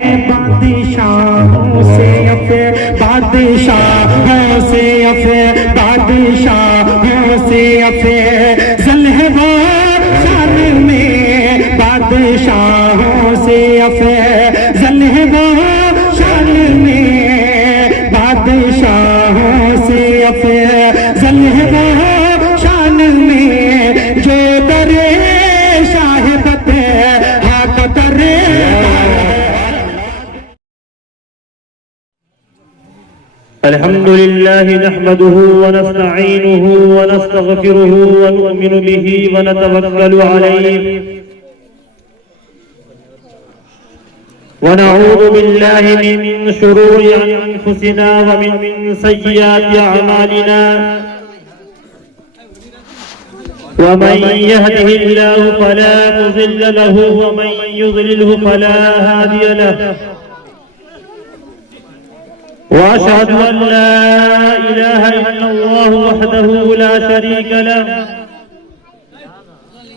بادشاہوں سے بادشاہوں سے بادشاہوں سے افضل ہے وہ شان میں بادشاہوں سے افضل ہے وہ شان میں بادشاہوں سے افضل ہے وہ شان میں جو درے شاہدت حق درے الحمد لله نحمده ونستعينه ونستغفره ونؤمن به ونتوكل عليه ونعوذ بالله من شرور أنفسنا ومن سيئات أعمالنا ومن يهده الله فلا مضل له ومن يضلله فلا هادي له وأشهد أن لا إله إلا الله وحده لا شريك له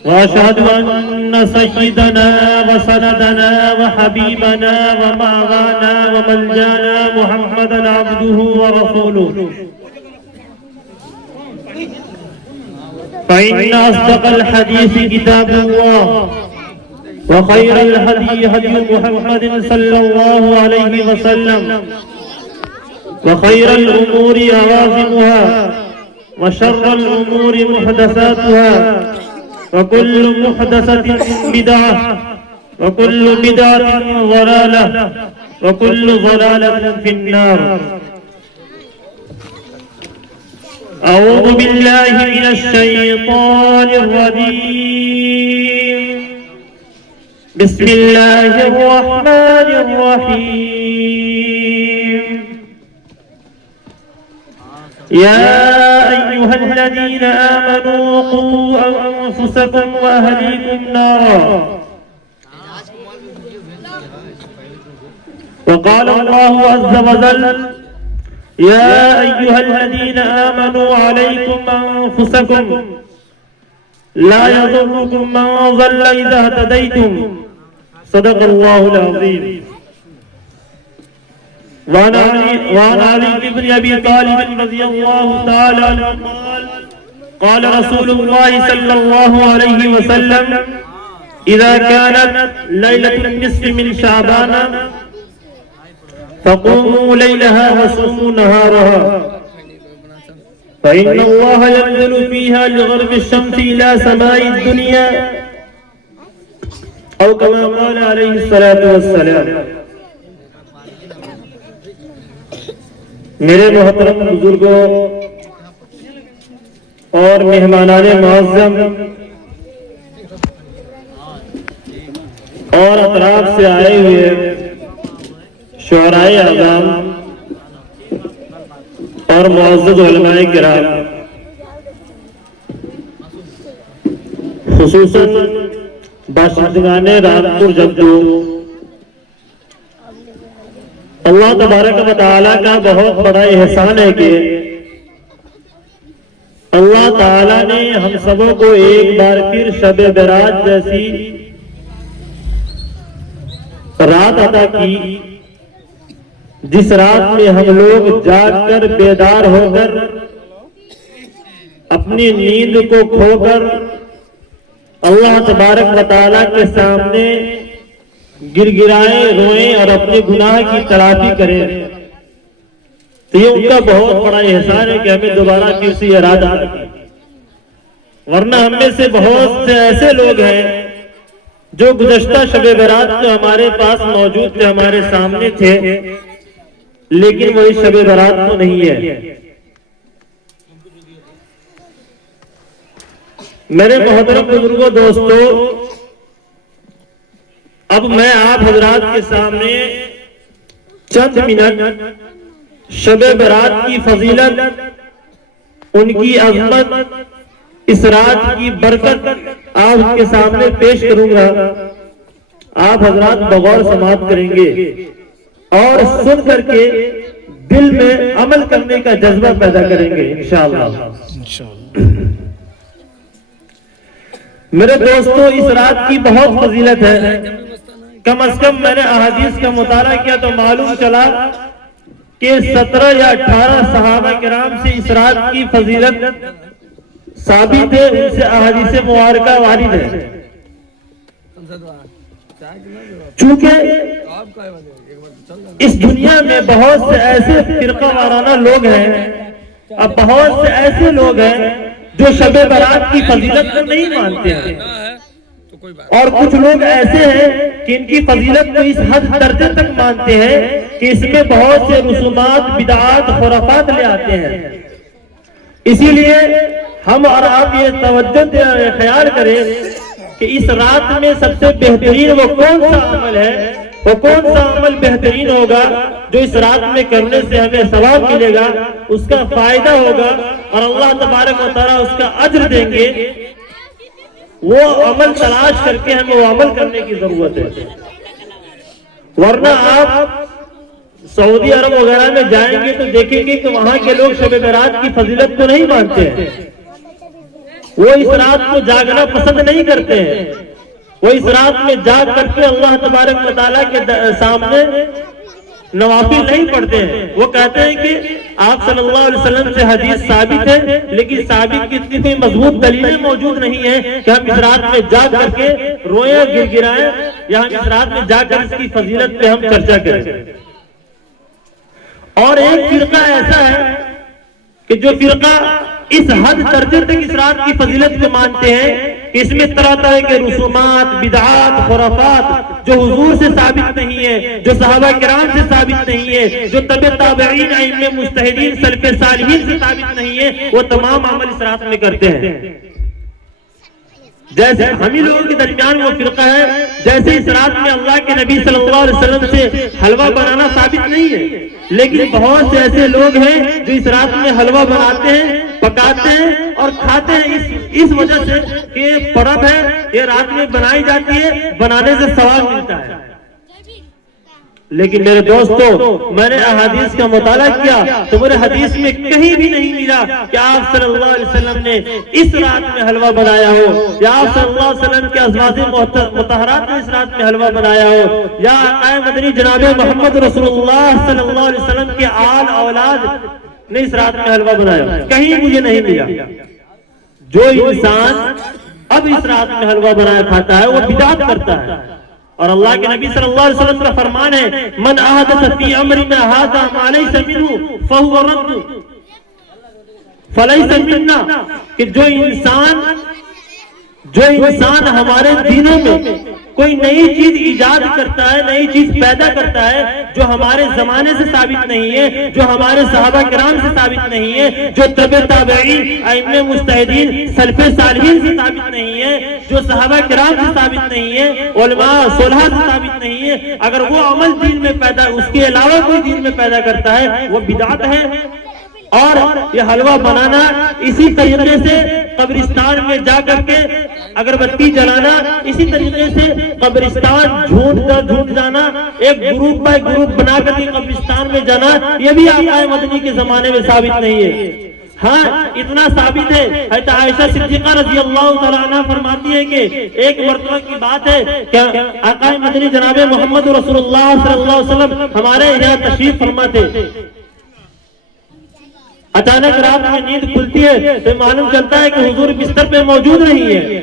وأشهد أن سيدنا وسندنا وحبيبنا ومعوانا وملجانا محمدا عبده ورسوله فإن أصدق الحديث كتاب الله وخير الهدي هدي محمد صلى الله عليه وسلم وخير الأمور عواقبها وشر الأمور محدثاتها وكل محدثة بدعة وكل بدعة ضلالة وكل ضلالة في النار. أعوذ بالله من الشيطان الرجيم. بسم الله الرحمن الرحيم. يا أيها الذين آمنوا قوا أنفسكم وأهليكم نارا وقال الله عز وجل يا أيها الذين آمنوا عليكم أنفسكم لا يضركم من ضل إذا اهتديتم صدق الله العظيم. وعن علي بن أبي طالب رضي الله تعالى عنه قال رسول الله صلى الله عليه وسلم إذا كانت ليلة النصف من شعبان فقوموا ليلها وصوموا نهارها فإن الله ينزل فيها لغرب الشمس إلى سماء الدنيا أو كما قال عليه الصلاة والسلام. میرے محترم بزرگوں اور مہمانان معظم اور اطراف سے آئے ہوئے شعراء اعظام اور معزز علماء کرام، خصوصاً باشندگان رامپور جگدو، اللہ تبارک و تعالیٰ کا بہت بڑا احسان ہے کہ اللہ تعالیٰ نے ہم سبوں کو ایک بار پھر شب برات جیسی رات عطا کی، جس رات میں ہم لوگ جاگ کر بیدار ہو کر اپنی نیند کو کھو کر اللہ تبارک و تعالیٰ کے سامنے گر گرائیں، روئیں اور اپنے گناہ کی تلافی کریں. تو یہ ان کا بہت بڑا احسان ہے کہ ہمیں دوبارہ پھر سے ارادہ کی، ورنہ ہم میں سے بہت سے ایسے لوگ ہیں جو گزشتہ شب برات تو ہمارے پاس موجود تھے، ہمارے سامنے تھے، لیکن وہی شب برات تو نہیں ہے. میرے محترم بزرگوں، دوستو، اب میں آپ حضرات کے سامنے چند منٹ شب برات کی فضیلت، ان کی عظمت، اس رات کی برکت آپ کے سامنے پیش کروں گا. آپ حضرات بغور سماعت کریں گے اور سن کر کے دل میں عمل کرنے کا جذبہ پیدا کریں گے انشاءاللہ. میرے دوستو، اس رات کی بہت فضیلت ہے. کم از کم میں نے احادیث کا مطالعہ کیا تو معلوم چلا کہ 17 یا 18 صحابہ کرام سے اس رات کی فضیلت ثابت ہے، ان سے احادیث مبارکہ وارد ہے۔ چونکہ اس دنیا میں بہت سے ایسے فرقہ وارانہ لوگ ہیں، اب بہت سے ایسے لوگ ہیں جو شب برات کی فضیلت کو نہیں مانتے ہیں، اور کچھ لوگ ایسے ہیں کہ ان کی فضیلت کو اس حد درجے تک مانتے ہیں کہ اس میں بہت سے رسومات، بدعات، خرافات لے آتے ہیں۔ اسی لیے ہم اور آپ یہ توجہ خیال کریں کہ اس رات میں سب سے بہترین وہ کون سا عمل ہے، وہ کون سا عمل بہترین ہوگا جو اس رات میں کرنے سے ہمیں ثواب ملے گا، اس کا فائدہ ہوگا اور اللہ تبارک و تعالیٰ اس کا اجر دیں گے، وہ عمل تلاش کر کے ہمیں وہ عمل کرنے کی ضرورت ہے۔ ورنہ آپ سعودی عرب وغیرہ میں جائیں گے تو دیکھیں گے کہ وہاں کے لوگ شب برات کی فضیلت کو نہیں مانتے ہیں، وہ اس رات کو جاگنا پسند نہیں کرتے ہیں، وہ اس رات میں جاگ کر کے اللہ تبارک و تعالیٰ کے سامنے نوافل نہیں پڑھتے ہیں۔ وہ کہتے ہیں کہ آپ صلی اللہ علیہ وسلم سے حدیث ثابت ہے، لیکن ثابت کی اتنی کوئی مضبوط دلیلیں موجود نہیں ہیں کہ ہم اس رات میں جاگ کر کے روئیں، گر گرائیں، یا ہم اس رات میں جا کر اس کی فضیلت پہ ہم چرچا کریں۔ اور ایک فرقہ ایسا ہے کہ جو فرقہ اس حد درجے تک اس رات کی فضیلت کو مانتے ہیں کہ اس میں طرح طرح کے رسومات، بدعات، خرافات جو حضور سے ثابت نہیں ہے، جو صحابہ کرام سے ثابت نہیں ہے، جو تبع تابعین، ائمہ مجتہدین، سلف صالحین سے ثابت نہیں ہے، وہ تمام عمل اس رات میں کرتے ہیں۔ جیسے ہم ہی لوگوں کے درمیان وہ فرقہ ہے، جیسے اس رات میں اللہ کے نبی صلی اللہ علیہ وسلم سے حلوہ بنانا ثابت نہیں ہے، لیکن بہت سے ایسے لوگ ہیں جو اس رات میں حلوہ بناتے ہیں، پکاتے ہیں اور کھاتے ہیں، اس وجہ سے کہ پرب ہے، یہ رات میں بنائی جاتی ہے، بنانے سے ثواب ملتا ہے۔ لیکن میرے دوستو، میں نے احادیث کا مطالعہ کیا تو مجھے حدیث میں کہیں بھی نہیں ملا کہ آپ صلی اللہ علیہ وسلم نے اس رات میں حلوہ بنایا ہو، یا آپ صلی اللہ علیہ وسلم کے ازواج مطہرات نے اس رات میں حلوہ بنایا ہو، یا آقائے مدنی جناب محمد رسول اللہ صلی اللہ علیہ وسلم کے آل اولاد نے اس رات میں حلوہ بنایا، کہیں مجھے نہیں ملا۔ جو انسان اب اس رات میں حلوہ بنایا کھاتا ہے وہ بدعت کرتا ہے، اور اللہ کے نبی صلی اللہ علیہ وسلم کا فرمان ہے، من احدث فی امرنا ھذا ما لیس منہ فہو رد فلیس منا، کہ جو انسان ہمارے دینوں میں کوئی نئی چیز ایجاد کرتا ہے، نئی چیز پیدا کرتا ہے جو ہمارے زمانے سے ثابت نہیں ہے، جو ہمارے صحابہ کرام سے ثابت نہیں ہے، جو تبع تابعین، ائمہ مجتہدین، سلف صالحین سے ثابت نہیں ہے، جو صحابہ کرام سے ثابت نہیں ہے، علماء صلحاء سے ثابت نہیں ہے، اگر وہ عمل دین میں پیدا، اس کے علاوہ کوئی دین میں پیدا کرتا ہے وہ بدعت ہے۔ اور یہ حلوہ بنانا اسی طریقے سے قبرستان میں جا کر کے اگربتی جلانا، اسی طریقے سے قبرستان ڈھونڈ جانا، ایک گروپ بائی گروپ بنا کر کے قبرستان میں جانا، یہ بھی آقائے مدنی کے زمانے میں ثابت نہیں ہے۔ ہاں اتنا ثابت ہے، حضرت عائشہ صدیقہ رضی اللہ تعالیٰ عنہ فرماتی ہے کہ ایک مرتبہ کی بات ہے کہ آقائے مدنی جناب محمد رسول اللہ صلی اللہ علیہ وسلم ہمارے یہاں تشریف فرما تھے، اچانک رات میں نیند کھلتی ہے تو معلوم چلتا ہے کہ حضور بستر پہ موجود نہیں ہے۔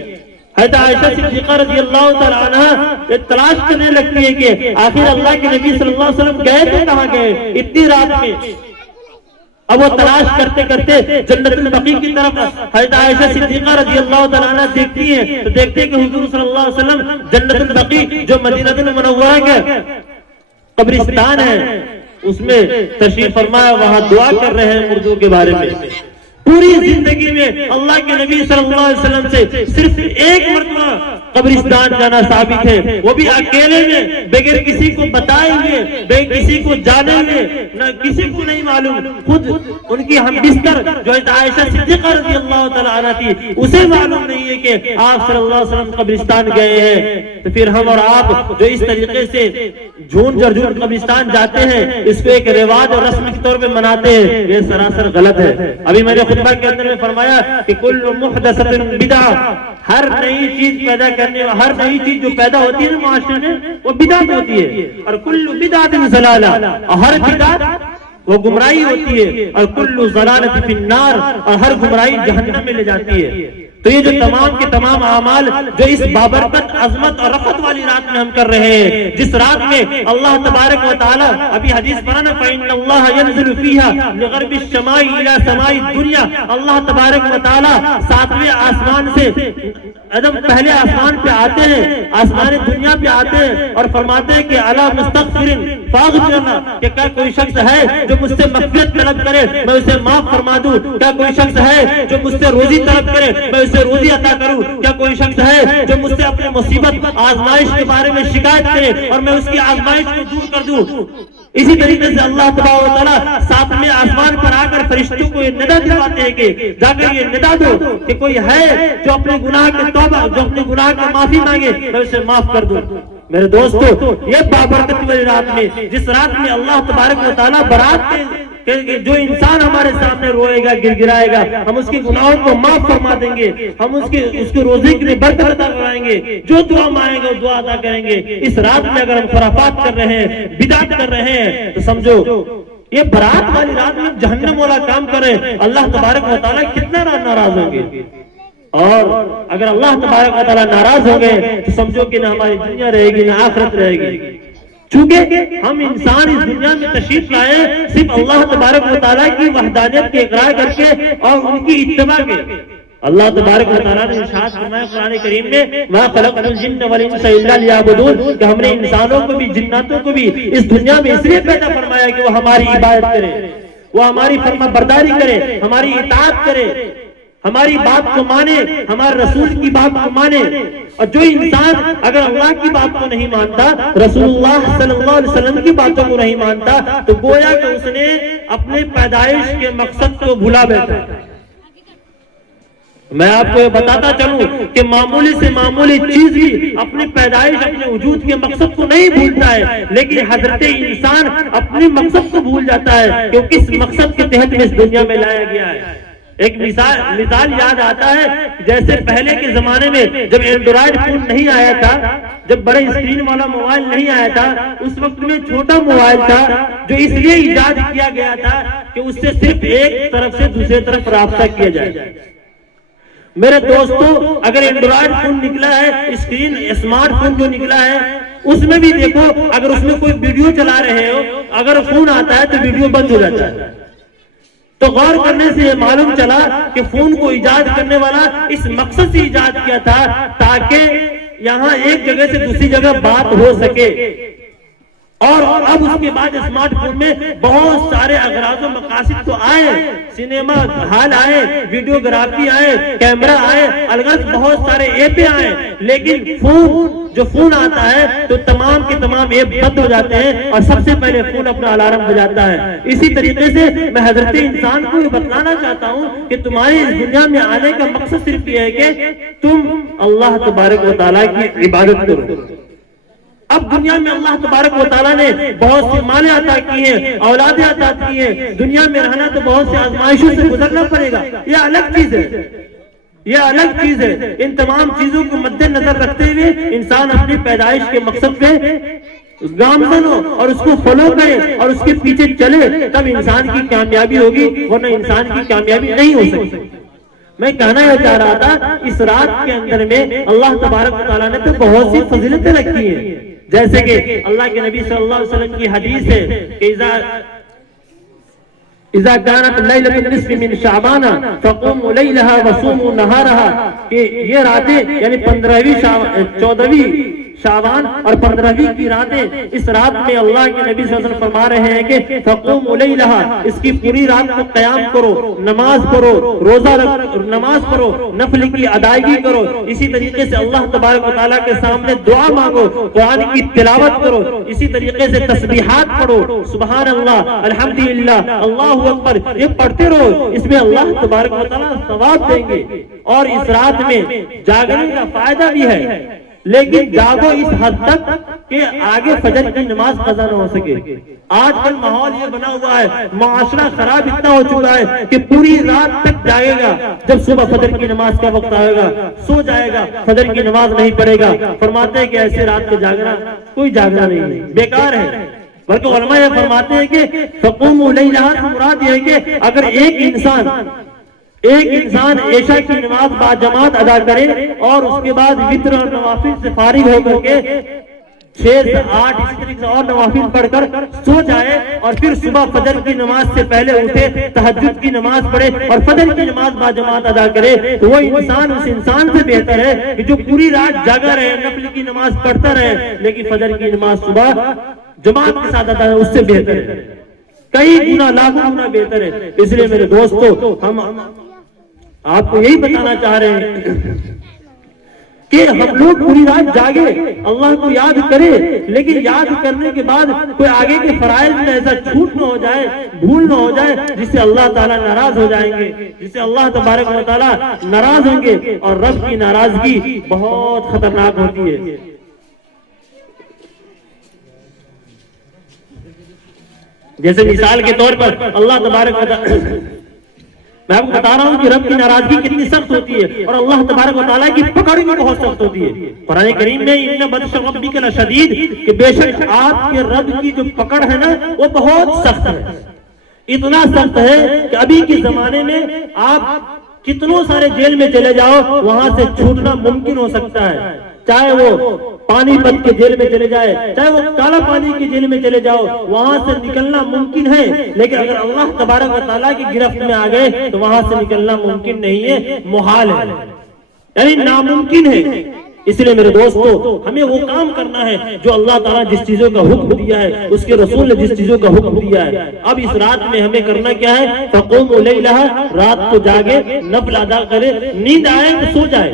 حضرت عائشہ صدیقہ رضی اللہ تعالیٰ عنہ تلاش کرنے لگتی ہے کہ آخر اللہ کے نبی صلی اللہ علیہ وسلم گئے تھے کہاں گئے اتنی رات میں۔ اب وہ تلاش کرتے کرتے جنت البقیع کی طرف حضرت عائشہ صدیقہ رضی اللہ تعالیٰ عنہ دیکھتی ہیں تو دیکھتے ہیں کہ حضور صلی اللہ علیہ وسلم جنت البقیع جو مدینہ المنورہ کا قبرستان ہے اس میں تشریف فرمایا، وہاں دعا کر رہے ہیں اردو کے بارے میں۔ پوری زندگی میں اللہ کے نبی صلی اللہ علیہ وسلم سے صرف ایک مرتبہ قبرستان جانا ثابت ہے، وہ بھی اکیلے میں، بغیر کسی کو بتائے ہوئے، بغیر کسی کو جانے ہوئے، نہ کسی کو نہیں معلوم، خود ان کی ہم بستر جو عائشہ صدیقہ رضی اللہ تعالیٰ عنہ تھی اسے معلوم نہیں ہے کہ آپ صلی اللہ علیہ وسلم قبرستان گئے ہیں۔ تو پھر ہم اور آپ جو اس طریقے سے جھون جرجون قبرستان جاتے ہیں، اس کو ایک رواج اور رسم کے طور پہ مناتے ہیں، یہ سراسر غلط ہے۔ ابھی میں نے خطبہ کے اندر میں فرمایا کہ کل محدثۃ بدعہ، ہر نئی چیز پیدا کرنے ہر نئی چیز جو پیدا ہوتی ہے نا معاشرے میں وہ بدعت ہوتی ہے، اور کل بدعت ضلالہ، اور ہر بدعت وہ گمراہی ہوتی ہے، اور کل ضلالۃ فی النار، اور ہر گمراہی جہنم میں لے جاتی ہے۔ تو یہ جو تمام کے تمام اعمال جو اس بابرکت عظمت اور رفعت والی رات میں ہم کر رہے ہیں، جس رات میں اللہ تبارک و تعالی ابھی حدیث پڑھا نا فإن اللہ ينزل فيها لغرب السماء إلى سماء الدنيا، اللہ تبارک و تعالی ساتویں آسمان سے ادم پہلے آسمان پہ آتے ہیں، آسمان دنیا پہ آتے ہیں اور فرماتے ہیں کہ الا مستغفر فاغفر، کہ کیا کوئی شخص ہے جو مجھ سے مغفرت طلب کرے میں اسے معاف فرما دوں، کیا کوئی شخص ہے جو مجھ سے روزی طلب کرے میں اسے روزی عطا کروں، کیا کوئی شخص ہے جو مجھ سے اپنے مصیبت آزمائش کے بارے میں شکایت کرے اور میں اس کی آزمائش کو دور کر دوں۔ اسی طریقے سے اللہ تبارک و تعالیٰ ساتویں آسمان پر آ کر فرشتوں کو یہ ندا دلواتے ہیں کہ جا کر یہ ندا دو کہ کوئی ہے جو اپنے گناہ کے توبہ، جو اپنے گناہ کی معافی مانگے میں اسے معاف کر دوں۔ میرے دوستو، یہ بابرکت والی رات میں، جس رات میں اللہ تبارک و تعالیٰ برات کہ جو انسان ہمارے سامنے روئے گا، گر گرائے گا، ہم اس کے گناہوں کو معاف فرما دیں گے، ہم اس کے روزے کے لیے برکت عطا کرائیں گے، جو دعا مانگے گا وہ دعا عطا کریں گے۔ اس رات میں اگر ہم خرافات کر رہے ہیں، بدعت کر رہے ہیں، تو سمجھو یہ برات والی رات میں جہنم والا کام کر رہے ہیں، اللہ تبارک و تعالیٰ کتنا ناراض ہوں گے۔ اور اگر اللہ تبارک و تعالیٰ ناراض ہو گئے تو سمجھو کہ نہ ہماری دنیا رہے گی نہ آخرت رہے گی، چونکہ ہم انسان اس دنیا میں تشریف لائے صرف اللہ تبارک و تعالیٰ کی وحدانیت کے اقرار کر کے اور ان کی اتباع کے۔ اللہ تبارک و تعالیٰ نے ارشاد فرمایا قرآن کریم میں مَا خَلَقْتُ الْجِنَّ وَالْإِنسَ إِلَّا لِيَعْبُدُونَ، کہ ہم نے انسانوں کو بھی جناتوں کو بھی اس دنیا میں اس لیے پیدا فرمایا کہ وہ ہماری عبادت کرے، وہ ہماری فرما برداری کرے، ہماری اطاعت کرے، ہماری بات کو مانے، ہمارے رسول کی بات کو مانے۔ اور جو انسان اگر اللہ کی بات کو نہیں مانتا، رسول اللہ صلی اللہ علیہ وسلم کی باتوں کو نہیں مانتا، تو گویا کہ اس نے اپنے پیدائش کے مقصد کو بھلا بیٹھا۔ میں آپ کو یہ بتاتا چلوں کہ معمولی سے معمولی چیز بھی اپنی پیدائش، اپنے وجود کے مقصد کو نہیں بھولتا ہے، لیکن حضرت انسان اپنے مقصد کو بھول جاتا ہے کہ وہ کس مقصد کے تحت اس دنیا میں لایا گیا ہے۔ ایک مثال یاد آتا ہے، جیسے پہلے کے زمانے میں جب اینڈرائڈ فون نہیں آیا تھا، جب بڑے اسکرین والا موبائل نہیں آیا تھا، اس وقت میں چھوٹا موبائل تھا جو اس لیے ایجاد کیا گیا تھا کہ اس سے صرف ایک طرف سے دوسرے طرف رابطہ کیا جائے۔ میرے دوستو، اگر اینڈرائڈ فون نکلا ہے، اسکرین اسمارٹ فون جو نکلا ہے، اس میں بھی دیکھو اگر اس میں کوئی ویڈیو چلا رہے ہو، اگر فون آتا ہے تو ویڈیو بند ہو جاتا ہے۔ تو غور کرنے سے یہ معلوم چلا کہ فون کو ایجاد کرنے والا اس مقصد سے ایجاد کیا تھا تاکہ یہاں ایک جگہ سے دوسری جگہ بات ہو سکے۔ اور اب اس کے بعد اسمارٹ فون میں بہت سارے اغراض و مقاصد تو آئے، سینما ہال آئے، ویڈیوگرافی آئے، کیمرہ آئے، الغرض بہت سارے ایپیں آئے، لیکن جو فون آتا ہے تو تمام کے تمام ایپ بند ہو جاتے ہیں اور سب سے پہلے فون اپنا الارم بجاتا ہے۔ اسی طریقے سے میں حضرت انسان کو یہ بتلانا چاہتا ہوں کہ تمہاری اس دنیا میں آنے کا مقصد صرف یہ ہے کہ تم اللہ تبارک و تعالیٰ کی عبادت کرو۔ اب دنیا میں اللہ تبارک و تعالیٰ نے بہت سی مالیں عطا کی ہیں، اولادیں عطا کی ہیں، دنیا میں رہنا تو بہت سے آزمائشوں سے گزرنا پڑے گا، یہ الگ چیز ہے، یہ الگ چیز ہے۔ ان تمام چیزوں کو مد نظر رکھتے ہوئے انسان اپنی پیدائش کے مقصد پہ گامزن ہو اور اس کو فالو کرے اور اس کے پیچھے چلے، تب انسان کی کامیابی ہوگی، ورنہ انسان کی کامیابی نہیں ہو سکتی۔ میں کہنا یہ چاہ رہا تھا، اس رات کے اندر میں اللہ تبارک و تعالیٰ نے تو بہت سی فضیلتیں رکھی ہیں، جیسے کہ اللہ کے نبی صلی اللہ علیہ وسلم کی حدیث ہے کہ اذا كانت ليلة النصف من شعبان فقوموا ليلها وصوموا نهارها، کہ یہ راتیں یعنی 14ویں شعبان اور 15ویں کی راتیں، اس رات میں اللہ کے نبی صلی اللہ علیہ وسلم فرما رہے ہیں کہ فقوموا ليلها، اس کی پوری رات کو قیام کرو، نماز پڑھو، روزہ رکھو، نماز پڑھو، نفل کی ادائیگی کرو، اسی طریقے سے اللہ تبارک و تعالیٰ کے سامنے دعا مانگو، قرآن کی تلاوت کرو، اسی طریقے سے تسبیحات پڑھو، سبحان اللہ، الحمدللہ، اللہ اکبر، یہ پڑھتے رہو، اس میں اللہ تبارک و تعالیٰ ثواب دیں گے۔ اور اس رات میں جاگنے کا فائدہ بھی ہے، لیکن جاگو اس حد تک کہ آگے فجر کی نماز قضا نہ ہو سکے. آج کل ماحول یہ بنا ہوا ہے، معاشرہ خراب اتنا ہو چکا ہے کہ پوری رات تک جائے گا، جب صبح فجر کی نماز کا وقت آئے گا سو جائے گا، فجر کی نماز نہیں پڑھے گا. فرماتے ہیں کہ ایسے رات کو جاگنا کوئی جاگنا نہیں ہے، بیکار ہے. بلکہ علماء یہ فرماتے ہیں کہ فقوموا لیلہا سے مراد یہ ہے کہ اگر ایک انسان عشاء کی نماز با جماعت ادا کرے اور اس کے بعد وتر اور نوافل سے فارغ ہو کر کے 6 سے 8 اس طریقے سے اور نوافل پڑھ کر سو جائے اور پھر صبح فجر کی نماز سے پہلے اٹھے، تہجد کی نماز پڑھے اور فجر کی نماز با جماعت ادا کرے، تو وہ انسان اس انسان سے بہتر ہے کہ جو پوری رات جاگا رہے، نفل کی نماز پڑھتا رہے لیکن فجر کی نماز صبح جماعت کے ساتھ ادا ہے، اس سے بہتر ہے، کئی گنا لاکھوں گنا بہتر ہے. اس لیے میرے دوستو، ہم آپ کو یہی بتانا چاہ رہے ہیں کہ ہم لوگ پوری رات جاگے، اللہ کو یاد کرے، لیکن یاد کرنے کے بعد کوئی آگے کے فرائض میں ایسا چھوٹ نہ ہو جائے، بھول نہ ہو جائے جس سے اللہ تعالیٰ ناراض ہو جائیں گے، جس سے اللہ تبارک و تعالیٰ ناراض ہوں گے. اور رب کی ناراضگی بہت خطرناک ہوتی ہے. جیسے مثال کے طور پر اللہ تبارک و تعالیٰ، میں آپ کو بتا رہا ہوں کہ رب کی ناراضگی کتنی سخت ہوتی ہے اور اللہ تبارک و تعالیٰ کی پکڑ بھی بہت سخت ہوتی ہے. قرآن کریم میں ان بطش ربک لشدید کہ بے شک آپ کے رب کی جو پکڑ ہے نا وہ بہت سخت ہے. اتنا سخت ہے کہ ابھی کے زمانے میں آپ کتنوں سارے جیل میں چلے جاؤ وہاں سے چھوٹنا ممکن ہو سکتا ہے، چاہے وہ پانی پت کے جیل میں چلے جائے، چاہے وہ کالا پانی کے جیل میں چلے جاؤ، وہاں سے نکلنا ممکن ہے. لیکن اگر اللہ تبارک و تعالیٰ کی گرفت میں آ گئے تو وہاں سے نکلنا ممکن نہیں ہے، محال ہے، یعنی ناممکن ہے. اس لیے میرے دوستو، ہمیں وہ کام کرنا ہے جو اللہ تعالیٰ جس چیزوں کا حکم دیا ہے، اس کے رسول نے جس چیزوں کا حکم دیا ہے. اب اس رات میں ہمیں کرنا کیا ہے؟ فقوموا لیلہا، رات کو جاگے، نفل ادا کرے، نیند آئے تو سو جائے.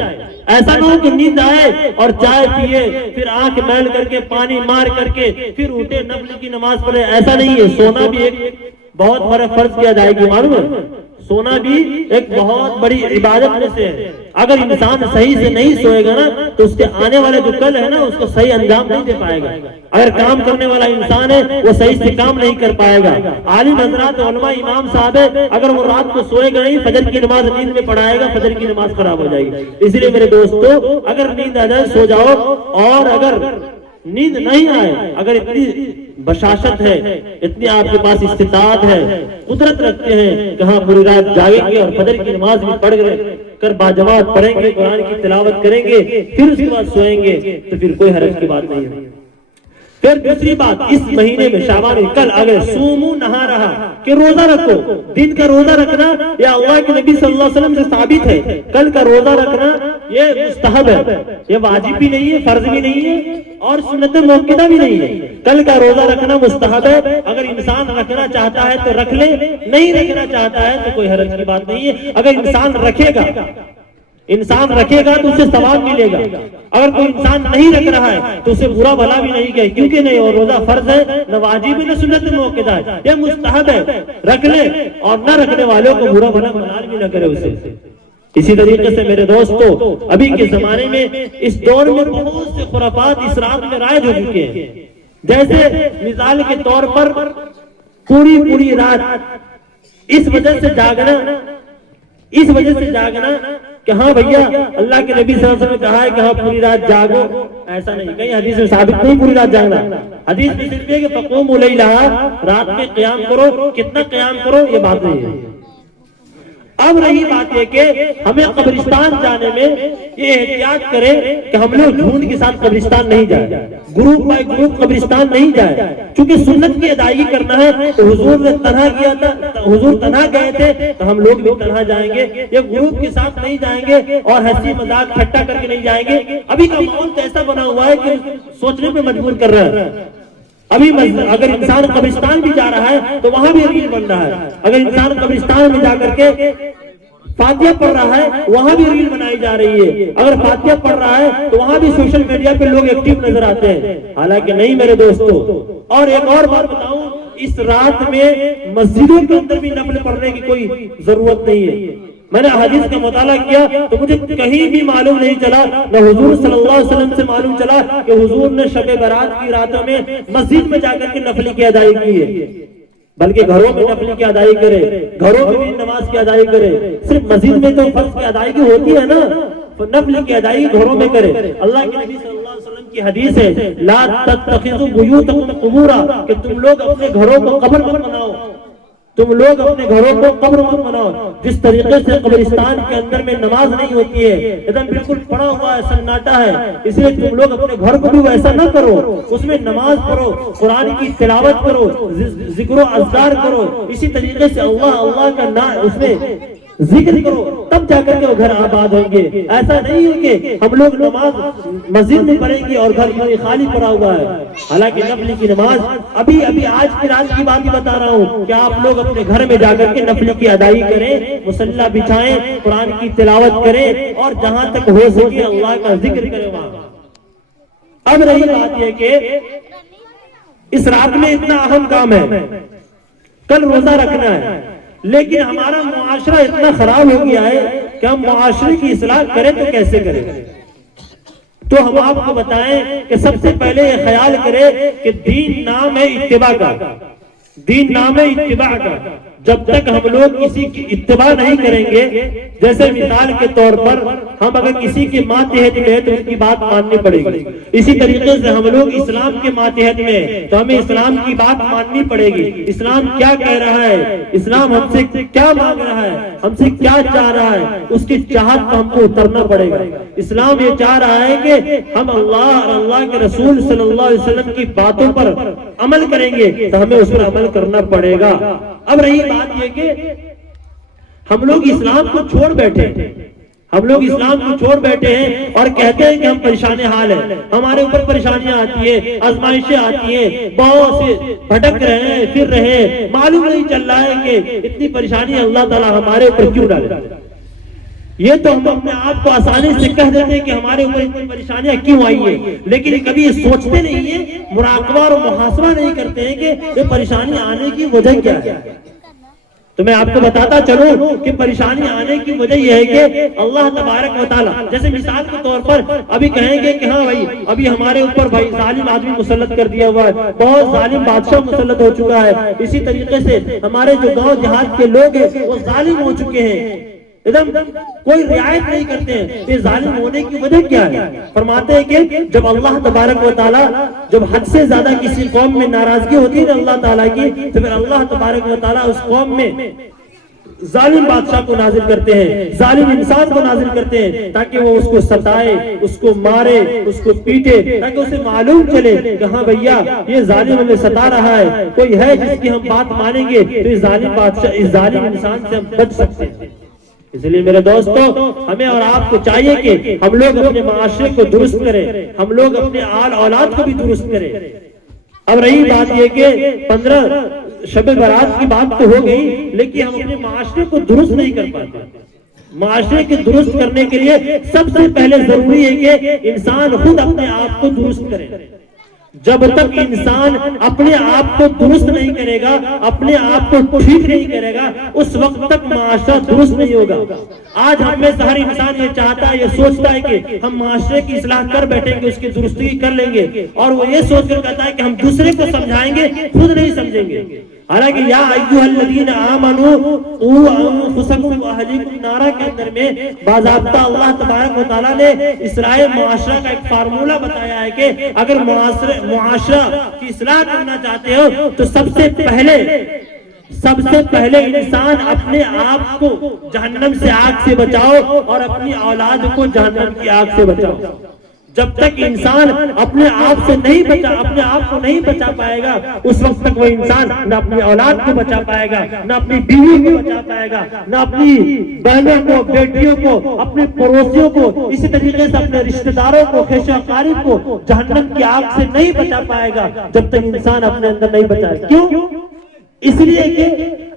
ایسا نہ ہو کہ نیند آئے اور چائے پیے، پھر آنکھ میل کر کے پانی مار کر کے پھر اٹھے نفل کی نماز پڑھے. ایسا نہیں ہے. سونا بھی ایک بہت بڑا فرض کیا جائے گی، معلوم ہے؟ سونا بھی ایک بہت بڑی عبادت میں سے ہے. اگر انسان صحیح سے نہیں سوئے گا نا تو اس کے آنے والے جو کل ہے نا اس کو صحیح انجام نہیں دے پائے گا. اگر کام کرنے والا انسان ہے وہ صحیح سے کام نہیں کر پائے گا. عالم حضرات، علماء، امام صاحب ہے، اگر وہ رات کو سوئے گا نہیں، فجر کی نماز نیند میں پڑھائے گا، فجر کی نماز خراب ہو جائے گی. اس لیے میرے دوستو، اگر نیند آ جائے سو جاؤ، اور اگر نیند نہیں آئے، اگر اتنی بشاشت ہے، اتنی آپ کے پاس استطاعت ہے، قدرت رکھتے ہیں کہ ہاں پوری رات جاگیں گے اور فجر کی نماز بھی پڑھ کر باجماعت پڑھیں گے، قرآن کی تلاوت کریں گے، پھر اس کے بعد سوئیں گے، تو پھر کوئی حرج کی بات نہیں ہے. پھر دوسری بات، اس مہینے میں شعبان میں کل اگر سومو نہا رہا کہ روزہ رکھو، دن کا روزہ رکھنا یہ اللہ کے نبی صلی اللہ علیہ وسلم سے ثابت ہے. کل کا روزہ رکھنا یہ مستحب ہے، یہ واجب بھی نہیں ہے، فرض بھی نہیں ہے اور سنت موقدہ بھی نہیں ہے. کل کا روزہ رکھنا مستحب ہے. اگر انسان رکھنا چاہتا ہے تو رکھ لے، نہیں رکھنا چاہتا ہے تو کوئی حرج کی بات نہیں ہے. اگر انسان رکھے گا تو اسے ثواب ملے گا. اگر کوئی انسان نہیں رکھ رہا ہے تو اسے برا بھلا بھی نہیں کہے، کیونکہ نہیں، اور روزہ فرض ہے، نہ واجب ہے، نہ سنت موقدہ ہے، یہ مستحب ہے. رکھ لے اور نہ رکھنے والوں کو برا بھلا ملال بھی نہ کرے اسے. اسی طریقے سے میرے دوستو، ابھی کے زمانے میں اس دور میں بہت سے خرافات اس رات میں رائج ہو چکے ہیں. جیسے مثال کے طور پر پوری رات اس وجہ سے جاگنا کہ ہاں بھیا اللہ کے نبی صلی اللہ علیہ وسلم نے کہا ہے کہ ہاں پوری رات جاگو. ایسا نہیں، کہیں حدیث میں ثابت نہیں پوری رات جاگنا. حدیث میں صرف یہ کہ فقوموا لیلہا، رات میں قیام کرو. کتنا قیام کرو یہ بات نہیں ہے. اب رہی بات یہ کہ ہمیں قبرستان جانے میں یہ احتیاط کریں کہ ہم لوگ جھوٹ کے ساتھ قبرستان نہیں جائیں، گروپ بائی گروپ قبرستان نہیں جائیں. چونکہ سنت کی ادائیگی کرنا ہے تو حضور نے تنہا کیا تھا، حضور تنہا گئے تھے تو ہم لوگ بھی تنہا جائیں گے. یہ گروپ کے ساتھ نہیں جائیں گے اور ہنسی مذاق ٹھٹا کر کے نہیں جائیں گے. ابھی کا ماحول تو ایسا بنا ہوا ہے کہ سوچنے پہ مجبور کر رہا ہے. ابھی اگر انسان قبرستان بھی جا رہا ہے تو وہاں بھی ریل بن رہا ہے. اگر انسان قبرستان میں جا کر کے فاتحہ پڑھ رہا ہے وہاں بھی ریل بنائی جا رہی ہے. اگر فاتحہ پڑھ رہا ہے تو وہاں بھی سوشل میڈیا پہ لوگ ایکٹیو نظر آتے ہیں. حالانکہ نہیں میرے دوستو. اور ایک اور بات بتاؤں، اس رات میں مسجدوں کے اندر بھی نفل پڑھنے کی کوئی ضرورت نہیں ہے. میں نے حدیث کا مطالعہ کیا تو مجھے کہیں بھی معلوم نہیں چلا، نہ حضور صلی اللہ علیہ وسلم سے معلوم چلا کہ حضور نے شب برات کی راتوں میں مسجد میں جا کر کے نفل کی ادائیگی کی ہے، بلکہ گھروں میں نفل کی ادائیگی کرے، گھروں میں بھی نماز کی ادائیگی کرے۔ صرف مسجد میں تو فرض کی ادائیگی ہوتی ہے نا، نفل کی ادائیگی گھروں میں کرے۔ اللہ کے نبی صلی اللہ علیہ وسلم کی حدیث ہے، لا تتخذوا بیوتکم قبورا، کہ تم لوگ اپنے گھروں کو قبر مت بناؤ، تم لوگ اپنے گھروں کو قبر مت بناؤ۔ جس طریقے سے قبرستان کے اندر میں نماز نہیں ہوتی ہے، ایک دم بالکل پڑا ہوا ہے، سناٹا ہے، اس لیے تم لوگ اپنے گھر کو بھی ویسا نہ کرو، اس میں نماز پڑھو، قرآن کی تلاوت کرو، ذکر و اذکار کرو، اسی طریقے سے اللہ کا نام اس میں ذکر کرو، تب جا کر کے وہ گھر آباد ہوں گے۔ ایسا نہیں ہے کہ ہم لوگ نماز مسجد میں پڑھیں گے اور گھر خالی پڑا ہوا ہے۔ حالانکہ نفل کی نماز ابھی آج کی رات کی بات ہی بتا رہا ہوں کہ آپ لوگ اپنے گھر میں جا کر کے نفل کی ادائیگی کریں، مصلی بچھائیں، قرآن کی تلاوت کریں اور جہاں تک ہو سکے اللہ کا ذکر کریں وہاں۔ اب رہی بات یہ کہ اس رات میں اتنا اہم کام ہے، کل روزہ رکھنا ہے، لیکن ہمارا معاشرہ اتنا خراب ہو گیا ہے کہ ہم معاشرے کی اصلاح کریں تو کیسے کریں؟ تو ہم آپ کو بتائیں کہ سب سے پہلے یہ خیال کریں کہ دین نام ہے اتباع کا، دین نام ہے اتباع کا۔ جب تک ہم لوگ کسی کی اتباع نہیں کریں گے، جیسے مثال کے طور پر ہم اگر کسی کے ماتحت میں تو اس کی بات ماننی پڑے گی، اسی طریقے سے ہم لوگ اسلام کے ماتحت میں تو ہمیں اسلام کی بات ماننی پڑے گی۔ اسلام کیا کہہ رہا ہے، اسلام ہم سے کیا مانگ رہا ہے، ہم سے کیا چاہ رہا ہے، اس کی چاہت کو ہم کو اترنا پڑے گا۔ اسلام یہ چاہ رہا ہے کہ ہم اللہ اور اللہ کے رسول صلی اللہ علیہ وسلم کی باتوں پر عمل کریں گے تو ہمیں اس پر عمل کرنا پڑے گا۔ اب رہی بات یہ کہ ہم لوگ اسلام کو چھوڑ بیٹھے ہیں، ہم لوگ اسلام کو چھوڑ بیٹھے ہیں اور کہتے ہیں کہ ہم پریشان حال ہیں، ہمارے اوپر پریشانیاں آتی ہیں، آزمائشیں آتی ہیں، بہت سے بھٹک رہے ہیں، پھر رہے ہیں، معلوم نہیں چل رہا ہے کہ اتنی پریشانی اللہ تعالیٰ ہمارے اوپر کیوں ڈالے۔ یہ تو ہم اپنے آپ کو آسانی سے کہہ دیتے ہیں کہ ہمارے اوپر اتنی پریشانیاں کیوں آئی ہیں، لیکن کبھی یہ سوچتے نہیں ہیں، مراقبہ اور محاسبہ نہیں کرتے ہیں کہ یہ پریشانی آنے کی وجہ کیا ہے۔ تو میں آپ کو بتاتا چلوں کہ پریشانی آنے کی وجہ یہ ہے کہ اللہ تبارک و تعالیٰ، جیسے مثال کے طور پر ابھی کہیں گے کہ ہاں بھائی ابھی ہمارے اوپر بھائی ظالم آدمی مسلط کر دیا ہوا ہے، بہت ظالم بادشاہ مسلط ہو چکا ہے، اسی طریقے سے ہمارے جو گاؤں دیہات کے لوگ ہیں وہ ظالم ہو چکے ہیں، کوئی رعایت نہیں کرتے ہیں۔ یہ ظالم ہونے کی وجہ کیا ہے؟ فرماتے ہیں کہ جب اللہ تبارک و تعالیٰ جب حد سے زیادہ کسی قوم میں ناراضگی ہوتی ہے اللہ تعالیٰ کی تو پھر اللہ تبارک و تعالیٰ اس قوم میں ظالم بادشاہ کو نازل کرتے ہیں، ظالم انسان کو نازل کرتے ہیں تاکہ وہ اس کو ستائے، اس کو مارے، اس کو پیٹے، تاکہ اسے معلوم چلے کہ ہاں بھیا یہ ظالم ہمیں ستا رہا ہے، کوئی ہے جس کی ہم بات مانیں گے تو یہ ظالم بادشاہ، اس ظالم انسان سے ہم بچ سکتے ہیں۔ اس لیے میرے دوستو ہمیں اور آپ کو چاہیے کہ ہم لوگ اپنے معاشرے کو درست کریں، ہم لوگ اپنے آل اولاد کو بھی درست کریں۔ اب رہی بات یہ کہ 15 شب برات کی بات تو ہو گئی، لیکن ہم اپنے معاشرے کو درست نہیں کر پاتے۔ معاشرے کے درست کرنے کے لیے سب سے پہلے ضروری ہے کہ انسان خود اپنے آپ کو درست کرے۔ جب تک انسان اپنے آپ کو درست نہیں کرے گا، اپنے آپ کو ٹھیک نہیں کرے گا، اس وقت تک معاشرہ درست نہیں ہوگا۔ آج ہم میں سے ہر انسان یہ چاہتا ہے، یہ سوچتا ہے کہ ہم معاشرے کی اصلاح کر بیٹھیں گے، اس کی درستی کر لیں گے، اور وہ یہ سوچ کر کہتا ہے کہ ہم دوسرے کو سمجھائیں گے، خود نہیں سمجھیں گے۔ حالانکہ یا ایھا الذین آمنوا قوا انفسکم واہلیکم نارا کے اندر میں باضابطہ اللہ تبارک و تعالیٰ نے اصلاح معاشرہ کا ایک فارمولہ بتایا ہے کہ اگر معاشرہ کی اصلاح کرنا چاہتے ہو تو سب سے پہلے انسان اپنے آپ کو جہنم سے آگ سے بچاؤ اور اپنی اولاد کو جہنم کی آگ سے بچاؤ۔ جب تک انسان اپنے آپ کو نہیں بچا پائے گا، اس وقت تک وہ انسان نہ اپنی اولاد کو بچا پائے گا، نہ اپنی بیوی کو بچا پائے گا، نہ اپنی بہنوں کو، بیٹیوں کو، اپنے پڑوسیوں کو، اسی طریقے سے اپنے رشتہ داروں کو، خیش و اقارب کو جہنم کی آگ سے نہیں بچا پائے گا جب تک انسان اپنے اندر نہیں بچائے۔ کیوں؟ اس لیے کہ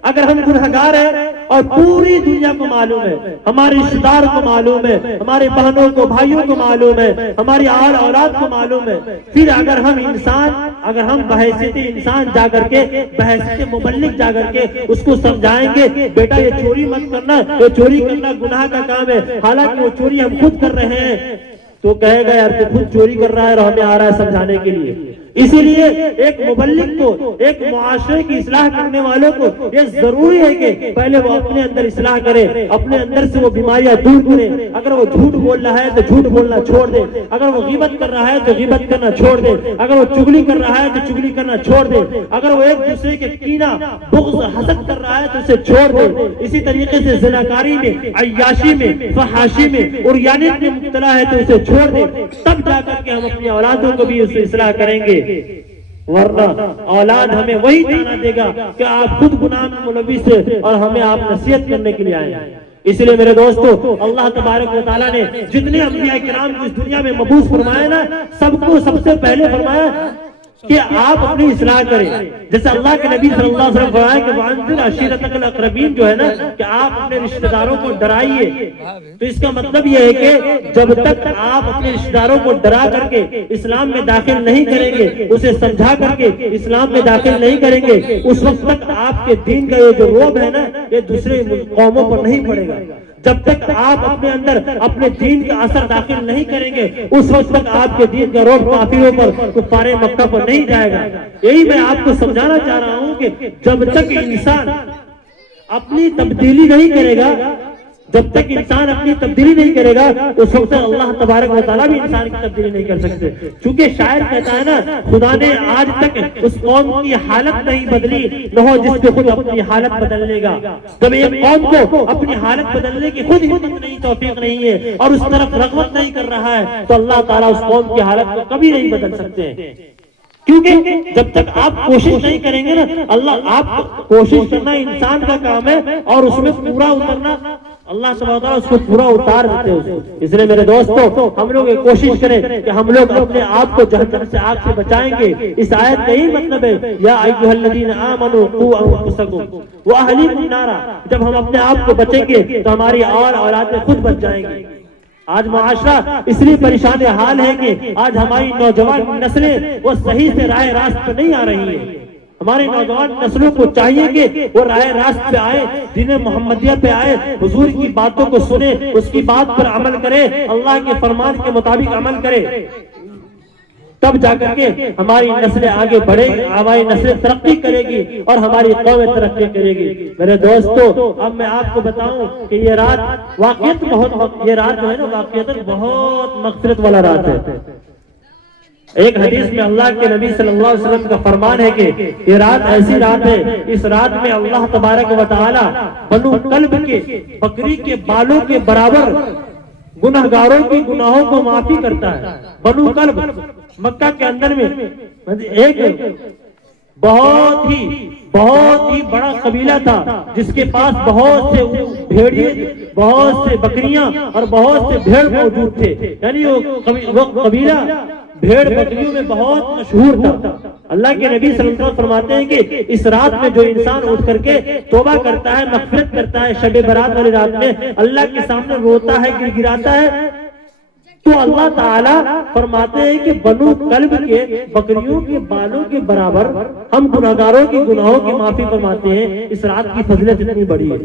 اگر ہم گنہگار ہیں اور پوری دنیا کو معلوم ہے، ہمارے رشتے دار کو معلوم ہے، ہمارے بہنوں کو بھائیوں کو معلوم ہے، ہماری آل اولاد کو معلوم ہے، پھر اگر ہم بحیثیت انسان جا کر کے بحیثیت مبلغ جا کر کے اس کو سمجھائیں گے بیٹا یہ چوری مت کرنا، یہ چوری کرنا گناہ کا کام ہے، حالانکہ وہ چوری ہم خود کر رہے ہیں، تو کہے گا یار تو خود چوری کر رہا ہے اور ہمیں آ رہا ہے سمجھانے کے لیے۔ اسی لیے ایک مبلغ کو، ایک معاشرے کی اصلاح کرنے والوں کو یہ ضروری ہے کہ پہلے وہ اپنے اندر اصلاح کرے، اپنے اندر سے وہ بیماریاں دور کرے۔ اگر وہ جھوٹ بول رہا ہے تو جھوٹ بولنا چھوڑ دے، اگر وہ غیبت کر رہا ہے تو غیبت کرنا چھوڑ دے، اگر وہ چغلی کر رہا ہے تو چغلی کرنا چھوڑ دے، اگر وہ ایک دوسرے کے کینہ بغض حسد کر رہا ہے تو اسے چھوڑ دے۔ اسی طریقے سے زناکاری میں، عیاشی میں، فحاشی میں، عریانیت میں مبتلا ہے تو اسے چھوڑ دے، تب جا کر کے ہم اپنی اولادوں کو بھی اس سے اصلاح کریں گے، ورنہ اولاد ہمیں وہی جانا دے گا کہ آپ خود گناہ میں ملوث ہیں اور ہمیں آپ نصیحت کرنے کے لیے آئے ہیں۔ اس لیے میرے دوستو، اللہ تبارک و تعالیٰ نے جتنے انبیاء کرام کو اس دنیا میں مبعوث فرمایا نا، سب کو سب سے پہلے فرمایا کہ آپ اپنی اصلاح کریں۔ جیسے اللہ کے نبی صلی اللہ علیہ وسلم فرمایا کہ وَأَنذِرْ عَشِيرَتَكَ الْأَقْرَبِينَ جو ہے نا کہ آپ اپنے رشتہ داروں کو ڈرائیے، تو اس کا مطلب یہ ہے کہ جب تک آپ اپنے رشتہ داروں کو ڈرا کر کے اسلام میں داخل نہیں کریں گے، اسے سمجھا کر کے اسلام میں داخل نہیں کریں گے، اس وقت تک آپ کے دین کا یہ جو روب ہے نا یہ دوسرے قوموں پر نہیں پڑے گا۔ جب تک آپ اپنے اندر اپنے دین کا اثر داخل نہیں کریں گے، اس وقت تک آپ کے دین کا روب کافروں پر، کفار مکہ پر نہیں جائے گا۔ یہی میں آپ کو سمجھانا چاہ رہا ہوں کہ جب تک انسان اپنی تبدیلی نہیں کرے گا، جب تک انسان اپنی تبدیلی نہیں کرے گا، اس وقت اللہ تبارک و تعالیٰ بھی انسان کی تبدیلی نہیں کر سکتے۔ چونکہ شاعر کہتا ہے نا، خدا نے آج تک اس قوم کی حالت نہیں بدلی، نہ ہو جس کو خود اپنی حالت بدل لے گا۔ جب ایک قوم کو اپنی حالت بدلنے کی خود ہمت نہیں، توفیق نہیں ہے اور اس طرف رغبت نہیں کر رہا ہے، تو اللہ تعالیٰ اس قوم کی حالت کو کبھی نہیں بدل سکتے ہیں۔ کیونکہ جب تک آپ کوشش نہیں کریں گے نا، اللہ آپ کوشش کرنا انسان کا کام ہے اور اس میں پورا اترنا اللہ سبحانہ وتعالیٰ اس کو پورا اتار دیتے ہیں۔ اس لیے میرے دوستو، ہم لوگ یہ کوشش کریں کہ ہم لوگ اپنے آپ کو جہنم سے آگ سے بچائیں گے۔ اس آیت کا یہی مطلب ہے یا ایھا الذین آمنوا قوا انفسکم واہلیکم نارا، جب ہم اپنے آپ کو بچیں گے تو ہماری اور اولادیں خود بچ جائیں گی۔ آج معاشرہ اس لیے پریشان حال ہے کہ آج ہماری نوجوان نسلیں وہ صحیح سے راہ راست پہ نہیں آ رہی ہیں۔ ہمارے نوجوان نسلوں کو چاہیے کہ وہ راہ راست پہ آئے، دین محمدیت پہ آئے، حضور کی باتوں کو سنے، اس کی بات پر عمل کرے، اللہ کے فرمان کے مطابق عمل کرے، تب جا کر کے ہماری نسلیں آگے بڑھے گی، ہماری نسلیں ترقی کرے گی اور ہماری قوم ترقی کرے گی۔ میرے دوستو، اب میں آپ کو بتاؤں کہ یہ رات واقعیت یہ رات جو ہے نا واقعیت بہت مغفرت والا رات ہے۔ ایک حدیث میں اللہ کے نبی صلی اللہ علیہ وسلم کا فرمان ہے کہ یہ رات ایسی رات ہے، اس رات میں اللہ تبارک و تعالی بنو کلب کے بکری کے بالوں کے برابر گناہگاروں کی گناہوں کو معافی کرتا ہے۔ بنو کلب مکہ کے اندر میں ایک بہت ہی بڑا قبیلہ تھا جس کے پاس بہت سے بھیڑیے، بہت سے بکریاں اور بہت سے بھیڑ موجود تھے، یعنی وہ قبیلہ بھیڑ بکریوں میں بہت مشہور تھا۔ اللہ کے نبی صلی اللہ علیہ وسلم فرماتے ہیں کہ اس رات میں جو انسان اٹھ کر کے توبہ کرتا ہے، مغفرت کرتا ہے، شب برات والی رات میں اللہ کے سامنے روتا ہے، گر گراتا ہے، تو اللہ تعالیٰ فرماتے ہیں کہ بنو کلب کے بکریوں کے بالوں کے برابر ہم گناہگاروں کی گناہوں کی معافی فرماتے ہیں۔ اس رات کی فضیلت اتنی بڑی ہے،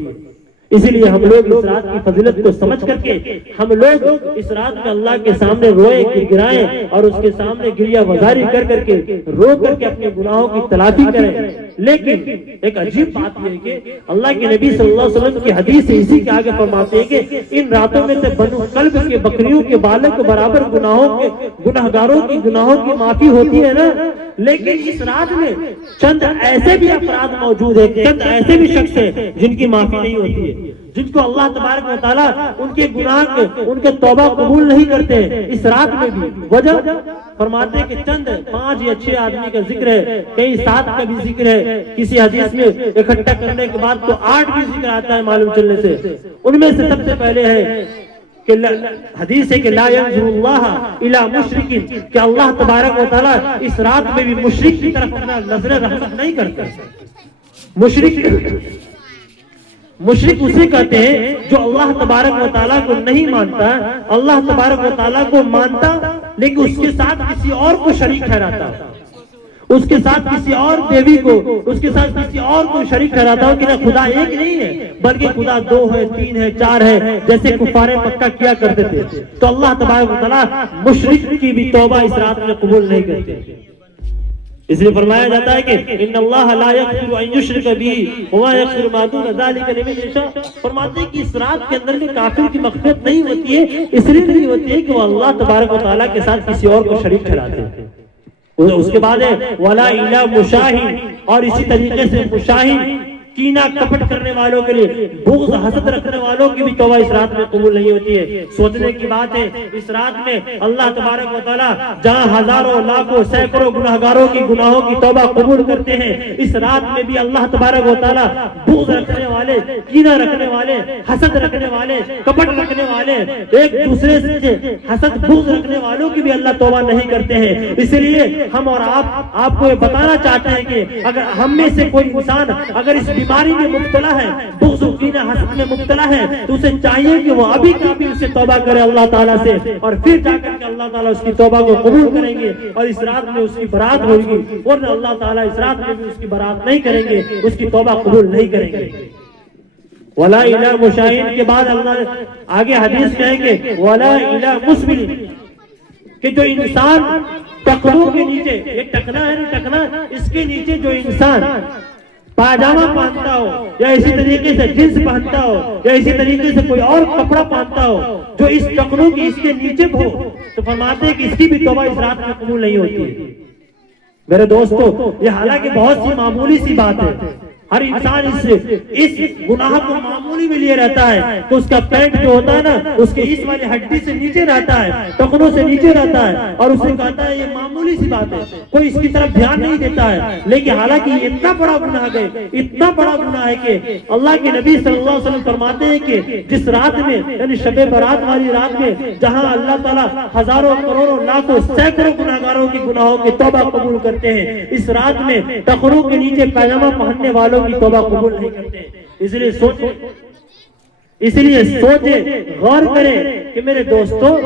اسی لیے ہم لوگ اس رات کی فضیلت کو سمجھ کر کے ہم لوگ اس رات میں اللہ کے سامنے روئے، گرگرائیں اور اس کے سامنے گریہ وزاری کر کر کے رو کر کے اپنے گناہوں کی تلافی کریں۔ لیکن ایک عجیب بات یہ ہے کہ اللہ کے نبی صلی اللہ علیہ وسلم کی حدیث سے اسی کے آگے فرماتے ہیں کہ ان راتوں میں سے بنو کلب کے بکریوں کے بالوں کے برابر گناہگاروں کی گناہوں کی معافی ہوتی ہے نا، لیکن اس رات میں چند ایسے بھی افراد موجود ہیں، چند ایسے بھی شخص ہیں جن کی معافی نہیں ہوتی ہے، جن کو اللہ تبارک و تعالیٰ ان کے گناہ ان کے توبہ قبول نہیں کرتے اس رات میں بھی۔ وجہ فرماتے ہیں کہ چند 5 یا 6 آدمی کا ذکر ہے، کئی 7 کا بھی ذکر ہے، کسی حدیث میں اکٹھا کرنے کے بعد تو 8 بھی ذکر آتا ہے معلوم چلنے سے۔ ان میں سے سب سے پہلے ہے کہ حدیث ہے کہ لا ينظر اللہ الی مشرک، کہ اللہ تبارک و تعالیٰ اس رات میں بھی مشرک کی طرف اپنا نظر رحمت نہیں کرتا۔ مشرک مشرک اسے کہتے ہیں جو اللہ تبارک و تعالیٰ کو نہیں مانتا، اللہ تبارک و تعالیٰ کو مانتا لیکن اس کے ساتھ کسی اور کو شریک ٹھہراتا، اس کے ساتھ کسی اور دیوی کو، اس کے ساتھ کسی اور کو شریک ٹھہراتا ہو کہ نہ خدا ایک نہیں ہے بلکہ خدا 2 ہے، 3 ہے، 4 ہے، جیسے کفار مکہ کیا کرتے تھے۔ تو اللہ تبارک و تعالیٰ مشرک کی بھی توبہ اس رات میں قبول نہیں کرتے۔ اس لیے فرمایا جاتا ہے کہ ان اللہ لا یغفر ان یشرک بہ وما یغفر ما دون ذلک لمن یشاء۔ فرماتے ہیں کہ اس رات کے اندر میں کافر کی مغفرت نہیں ہوتی ہے، اس لیے نہیں ہوتی ہے کہ وہ اللہ تبارک و تعالیٰ کے ساتھ کسی اور کو شریک ٹھہراتے ہیں۔ اس کے بعد ہے ولا الی مشاہین، اور اسی طریقے سے مشاہین کینہ کپٹ کرنے والوں کے لیے، بغض حسد رکھنے والوں کی بھی توبہ اس رات میں قبول نہیں ہوتی ہے۔ سوچنے کی بات ہے اس رات میں اللہ تبارک و تعالیٰ جہاں ہزاروں لاکھوں سینکڑوں گناہگاروں کی گناہوں کی توبہ قبول کرتے ہیں، اس رات میں بھی اللہ تبارک و تعالیٰ بغض رکھنے والے، کینہ رکھنے والے، حسد رکھنے والے، کپٹ رکھنے والے، ایک دوسرے سے حسد بغض رکھنے والوں کی بھی اللہ توبہ نہیں کرتے ہیں۔ اس لیے ہم اور آپ کو یہ بتانا چاہتے ہیں کہ اگر ہم میں سے کوئی انسان اگر اس بیماری میں مبتلا ہے، بغض و کینہ حسد میں مبتلا ہے، تو اسے چاہیے کہ وہ ابھی کا بھی اسے توبہ کرے اللہ تعالیٰ سے، اور پھر جا کر کے اللہ تعالیٰ اس کی توبہ کو قبول کریں گے اور اس رات میں اس کی برات ہوگی، ورنہ اللہ تعالیٰ اس رات میں بھی اس کی برات نہیں کریں گے، اس کی توبہ قبول نہیں کریں گے۔ ولا الی مشاہین کے بعد اللہ آگے حدیث کہیں گے ولا الی مسبل، کہ جو انسان ٹکنوں کے نیچے، ایک ٹکنا ہے نا، ٹکنا، اس کے نیچے جو انسان پاجامہ پہنتا ہو یا اسی طریقے سے جنس پہنتا ہو یا اسی طریقے سے کوئی اور کپڑا پہنتا ہو جو اس ٹکنوں کی اس کے نیچے ہو، تو فرماتے ہیں کہ اس کی بھی توبہ اس رات میں قبول نہیں ہوتی ہے۔ میرے دوستو، یہ حالانکہ بہت سی معمولی سی بات ہے، ہر انسان اس گناہ کو معمولی میں لیے رہتا ہے کہ اس کا پینٹ جو ہوتا ہے نا اس کے اس والی ہڈی سے نیچے رہتا ہے، ٹخنوں سے نیچے رہتا ہے، اور اسے کہتا ہے یہ معمولی سی بات ہے، کوئی اس کی طرف دھیان نہیں دیتا ہے۔ لیکن حالانکہ یہ اتنا بڑا گناہ ہے، اتنا بڑا گناہ ہے کہ اللہ کے نبی صلی اللہ علیہ وسلم فرماتے ہیں کہ جس رات میں یعنی شب برات والی رات میں جہاں اللہ تعالیٰ ہزاروں کروڑوں لاکھوں سینکڑوں گناہگاروں کی گناہوں کی توبہ قبول کرتے ہیں، اس رات میں ٹخنوں کے نیچے پیجامہ پہننے والوں کی توبہ قبول نہیں کرتے۔ اس لیے سوچے، غور کریں کہ میرے دوستو،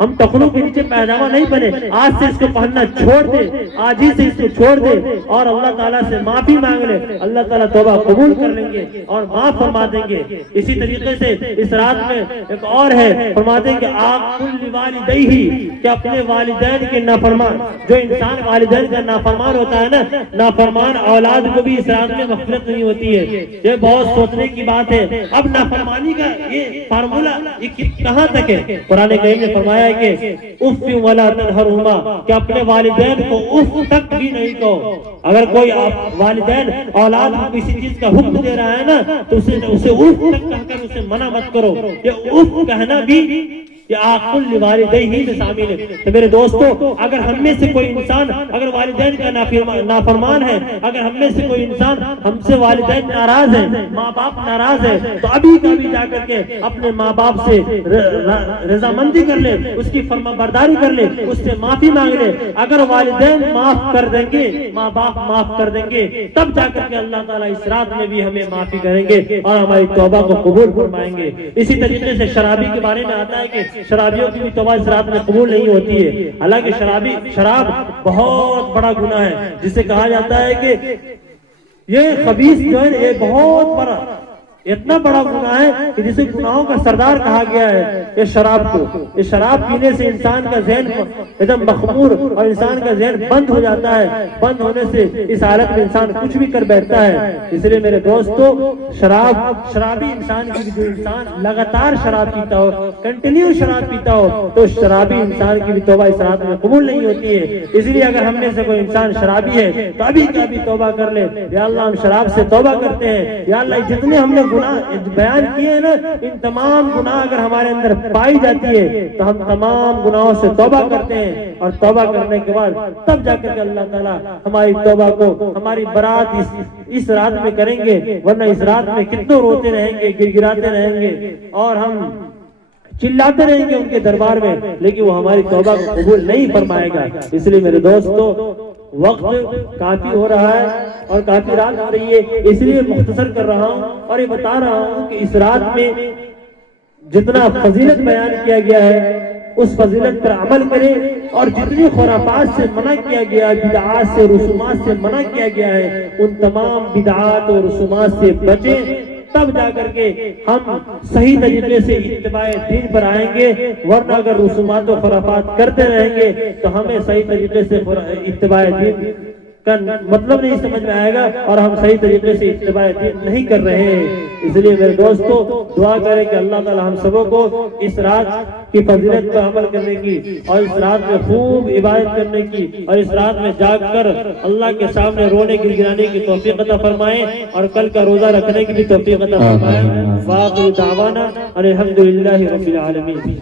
ہم ٹخنوں کے نیچے پیجامہ نہیں پہنے، آج سے اس کو پہننا چھوڑ دے، آج ہی سے اس کو چھوڑ دے اور اللہ تعالیٰ سے معافی مانگ لے، اللہ تعالیٰ توبہ قبول کر لیں گے اور معاف فرما دیں گے۔ اسی طریقے سے اس رات میں ایک اور ہے، فرماتے ہیں کہ عاقل والدیہ، کہ اپنے والدین کے نافرمان، جو انسان والدین کا نافرمان ہوتا ہے نا، نافرمان اولاد کو بھی اس رات میں مغفرت نہیں ہوتی ہے۔ یہ بہت سوچنے کی بات ہے۔ اب نافرمانی کا یہ فارمولہ کہاں تک ہے؟ قرآن کریم نے فرمایا کہ اف ولا تنہرہما، کہ اپنے والدین کو اف تک بھی نہیں کہو۔ اگر کوئی والدین اولاد کو کسی چیز کا حکم دے رہا ہے نا تو اسے اف تک کہہ کر اسے منع مت کرو۔ یہ اف کہنا بھی یہ عاقل لوالدیہ میں شامل ہے۔ تو میرے دوستو، اگر ہم میں سے کوئی انسان اگر والدین کا نافرمان ہے، اگر ہم میں سے کوئی انسان ہم سے والدین ناراض ہے، ماں باپ ناراض ہے، تو ابھی کبھی جا کر کے اپنے ماں باپ سے رضامندی کر لے، اس کی فرما برداری کر لے، اس سے معافی مانگ لے۔ اگر والدین معاف کر دیں گے، ماں باپ معاف کر دیں گے، تب جا کر کے اللہ تعالیٰ اس رات میں بھی ہمیں معافی کریں گے اور ہماری توبہ کو قبول فرمائیں گے۔ اسی طریقے سے شرابی کے بارے میں آتا ہے کہ شرابیوں کی بھی توبہ اس رات میں قبول نہیں ہوتی ہے۔ حالانکہ شراب بہت بڑا گناہ ہے، جسے کہا جاتا ہے کہ یہ خبیث جو ہے یہ بہت بڑا اتنا بڑا گناہ ہے کہ جسے گناہوں کا سردار کہا گیا ہے یہ شراب کو۔ یہ شراب پینے سے انسان کا ذہن ایک دم مخمور اور انسان کا ذہن بند ہو جاتا ہے۔ بند ہونے سے اس حالت میں انسان کچھ بھی کر بیٹھتا ہے۔ اس لیے میرے دوستو، شرابی انسان کی جو انسان لگاتار شراب پیتا ہو، کنٹینیو شراب پیتا ہو، تو شرابی انسان کی بھی توبہ اس رات میں قبول نہیں ہوتی ہے۔ اس لیے اگر ہم میں سے کوئی انسان شرابی ہے تو ابھی کا بھی توبہ کر لے، یا اللہ ہم شراب سے توبہ کرتے ہیں، یا اللہ جتنے ہم نے گناہ بیان کیے ہیں نا، ان تمام گناہ اگر ہمارے اندر پائی جاتی ہے تو ہم تمام گناہوں سے توبہ کرتے ہیں، اور توبہ کرنے کے بعد تب جا کر کے اللہ تعالیٰ ہماری توبہ کو، ہماری برات اس رات میں کریں گے، ورنہ اس رات میں کتنے روتے رہیں گے، گڑگڑاتے رہیں گے اور ہم چلاتے رہیں گے ان کے دربار میں، لیکن وہ ہماری توبہ کو قبول نہیں فرمائے گا۔ اس لیے میرے دوستو، وقت کافی ہو رہا ہے اور کافی رات ہو رہی ہے، اس لیے مختصر کر رہا ہوں اور یہ بتا رہا ہوں کہ اس رات میں جتنا فضیلت بیان کیا گیا ہے اس فضیلت پر عمل کریں، اور جتنی خرافات سے منع کیا گیا، بدعات سے، رسومات سے منع کیا گیا ہے، ان تمام بدعات اور رسومات سے بچیں، تب جا کر کے ہم صحیح طریقے سے اتباع دین پر آئیں گے، ورنہ اگر رسومات و خرافات کرتے رہیں گے تو ہمیں صحیح طریقے سے اتباع دین کا مطلب نہیں سمجھ میں آئے گا اور ہم صحیح طریقے سے اتباع دین نہیں کر رہے ہیں۔ اس لیے میرے دوستو دعا کریں کہ اللہ تعالی ہم سبوں کو اس رات کی فضیلت پر عمل کرنے کی اور اس رات میں خوب عبادت کرنے کی اور اس رات میں جاگ کر اللہ کے سامنے رونے گڑگڑانے کی توفیق عطا فرمائیں اور کل کا روزہ رکھنے کی بھی توفیق عطا فرمائیں۔ وآخر دعوانا الحمدللہ رب العالمین۔